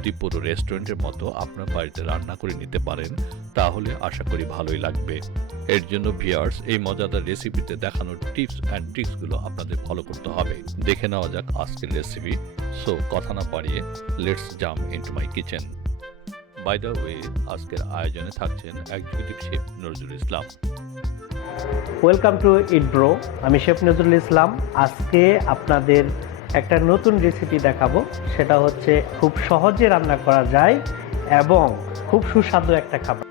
যদি পুরো রেস্টুরেন্টের মতো আপনার বাড়িতে রান্না করে নিতে পারেন তাহলে আশা করি ভালোই লাগবে। এর জন্য ভিউয়ার্স এই মজাদার রেসিপিতে দেখানো টিপস অ্যান্ড ট্রিক্সগুলো আপনাদের ফলো করতে হবে। দেখে নেওয়া যাক আজকের রেসিপি। সো কথা না বাড়িয়ে let's jump into my kitchen. By the way, আজকের আয়োজনে থাকছেন executive chef Nazrul Islam. Welcome to it bro. আমি শেফ নজরুল ইসলাম। আজকে আপনাদের একটা নতুন রেসিপি দেখাবো, সেটা হচ্ছে খুব সহজে রান্না করা যায় এবং খুব সুস্বাদু একটা খাবার।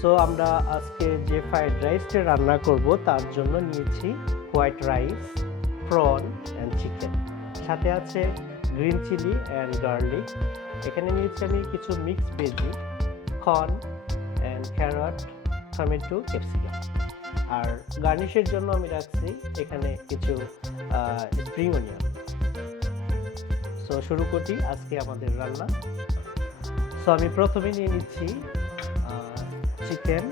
সো আমরা আজকে যে ফ্রাইড রাইসটা রান্না করব তার জন্য নিয়েছি white rice, prawn and chicken, সাথে আছে গ্রিন চিলি অ্যান্ড গার্লিক। এখানে নিয়েছি আমি কিছু mixed veggie, corn and carrot, tomato, capsicum. আর গার্নিশের জন্য আমি রাখছি এখানে কিছু স্প্রিং অনিয়ন। সো শুরু করি আজকে আমাদের রান্না। সো আমি প্রথমে নিয়ে নিচ্ছি চিকেন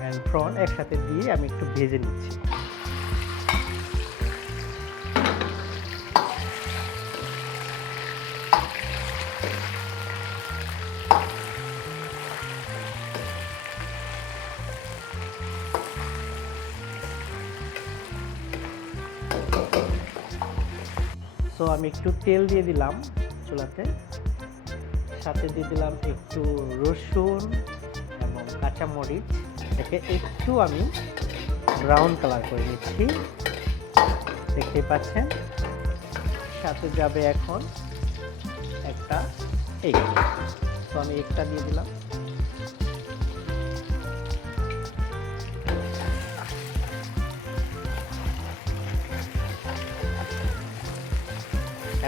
অ্যান্ড প্রন একসাথে দিয়ে আমি একটু ভেজে নিচ্ছি। তো আমি একটু তেল দিয়ে দিলাম চুলাতে, সাথে দিয়ে দিলাম একটু রসুন এবং কাঁচামরিচ। এটাকে একটু আমি ব্রাউন কালার করে নিচ্ছি, দেখতেই পাচ্ছেন। সাথে যাবে এখন একটা এগ। তো আমি এগটা দিয়ে দিলাম।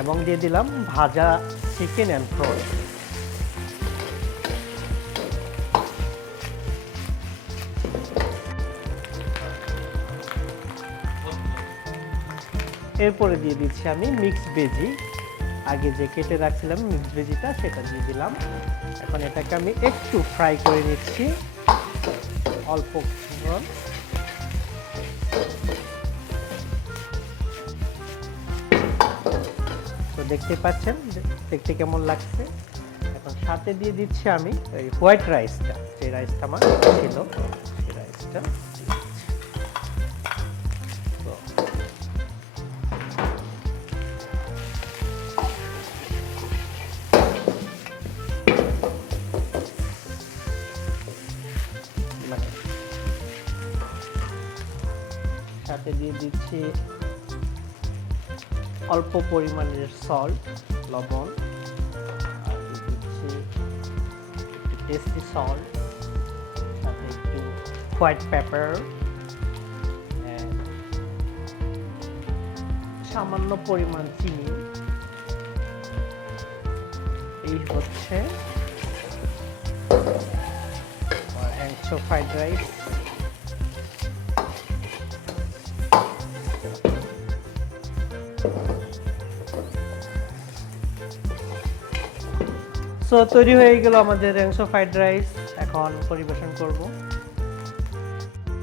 এবং দিয়ে দিলাম ভাজা চিকেন অ্যান্ড প্রন। এরপরে দিয়ে দিচ্ছি আমি মিক্সড ভেজি, আগে যে কেটে রাখছিলাম মিক্সড ভেজিটা সেটা দিয়ে দিলাম। এখন এটাকে আমি একটু ফ্রাই করে নিচ্ছি অল্প। দেখতে পাচ্ছেন দেখতে কেমন লাগছে। এখন সাথে দিয়ে দিচ্ছি আমি এই হোয়াইট রাইসটা, যে রাইসটা আমার ছিল সেই রাইসটা। সাথে দিয়ে দিচ্ছি অল্প পরিমাণের সল্ট, লবণ, আর দিচ্ছি একটু টেস্টি সল্ট, সাথে একটু হোয়াইট পেপার, সামান্য পরিমাণ চিনি। এই হচ্ছে ইয়াংজো ফ্রাইড রাইস। সো তৈরি হয়ে গেল আমাদের ইয়াংজো ফ্রাইড রাইস। এখন পরিবেশন করব।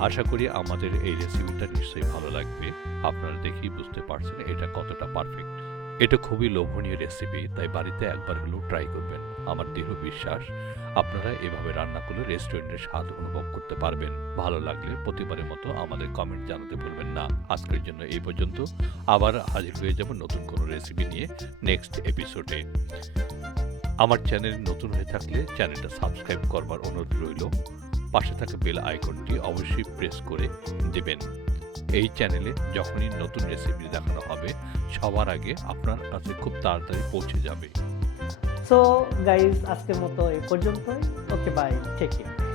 আশা করি আমাদের এই রেসিপিটা নিশ্চয়ই ভালো লাগবে। আপনারা দেখেই বুঝতে পারছেন এটা কতটা পারফেক্ট। এটা খুবই লোভনীয় রেসিপি, তাই বাড়িতে একবার হলেও ট্রাই করবেন। আমার দৃঢ় বিশ্বাস আপনারা এভাবে রান্না করলে রেস্টুরেন্টের স্বাদ অনুভব করতে পারবেন। ভালো লাগলে প্রতিবারের মতো আমাদের কমেন্ট জানাতে ভুলবেন না। আজকের জন্য এই পর্যন্ত। আবার হাজির হয়ে যাব নতুন কোনো রেসিপি নিয়ে নেক্সট এপিসোডে। আমার চ্যানেল নতুন হয়ে থাকলে চ্যানেলটা সাবস্ক্রাইব করবার অনুরোধ রইল। পাশে থাকা বেল আইকনটি অবশ্যই প্রেস করে দেবেন। এই চ্যানেলে যখনই নতুন রেসিপি দেখানো হবে সবার আগে আপনার কাছে খুব তাড়াতাড়ি পৌঁছে যাবে। সো গাইজ, আজকের মতো এই পর্যন্তই। ওকে, বাই, টেক কেয়ার।